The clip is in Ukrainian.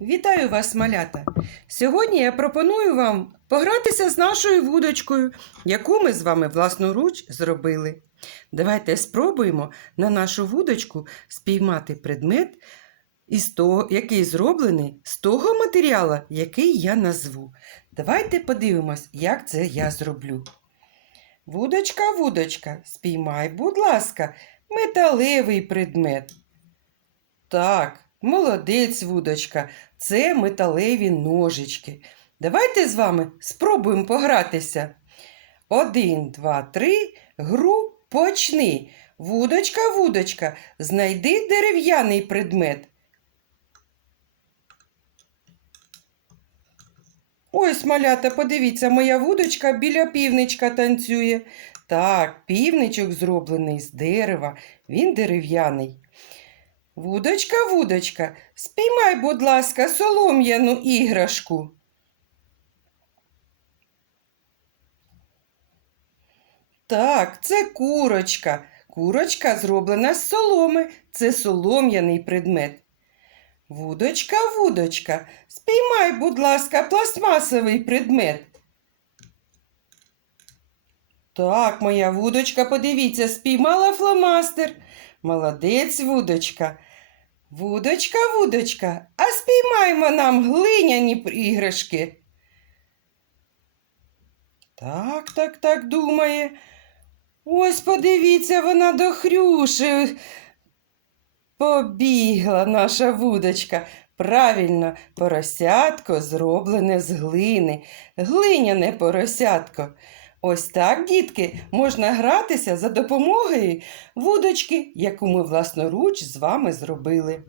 Вітаю вас, малята! Сьогодні я пропоную вам погратися з нашою вудочкою, яку ми з вами власноруч зробили. Давайте спробуємо на нашу вудочку спіймати предмет, із того, який зроблений з того матеріалу, який я назву. Давайте подивимось, як це я зроблю. Вудочка, вудочка, спіймай, будь ласка, металевий предмет. Так, молодець, вудочка, це металеві ножички. Давайте з вами спробуємо погратися. Один, два, три. Гру почни. Вудочка, вудочка, знайди дерев'яний предмет. Ось, малята, подивіться, моя вудочка біля півничка танцює. Так, півничок зроблений з дерева, він дерев'яний. Вудочка, вудочка, спіймай, будь ласка, солом'яну іграшку. Так, це курочка. Курочка зроблена з соломи. Це солом'яний предмет. Вудочка, вудочка, спіймай, будь ласка, пластмасовий предмет. Так, моя вудочка, подивіться, спіймала фломастер. Молодець, вудочка. Вудочка, вудочка, а спіймаймо нам глиняні іграшки. Так, так, так думає. Ось подивіться, вона до хрюши побігла наша вудочка. Правильно, поросятко зроблене з глини, глиняне поросятко. Ось так, дітки, можна гратися за допомогою вудочки, яку ми власноруч з вами зробили.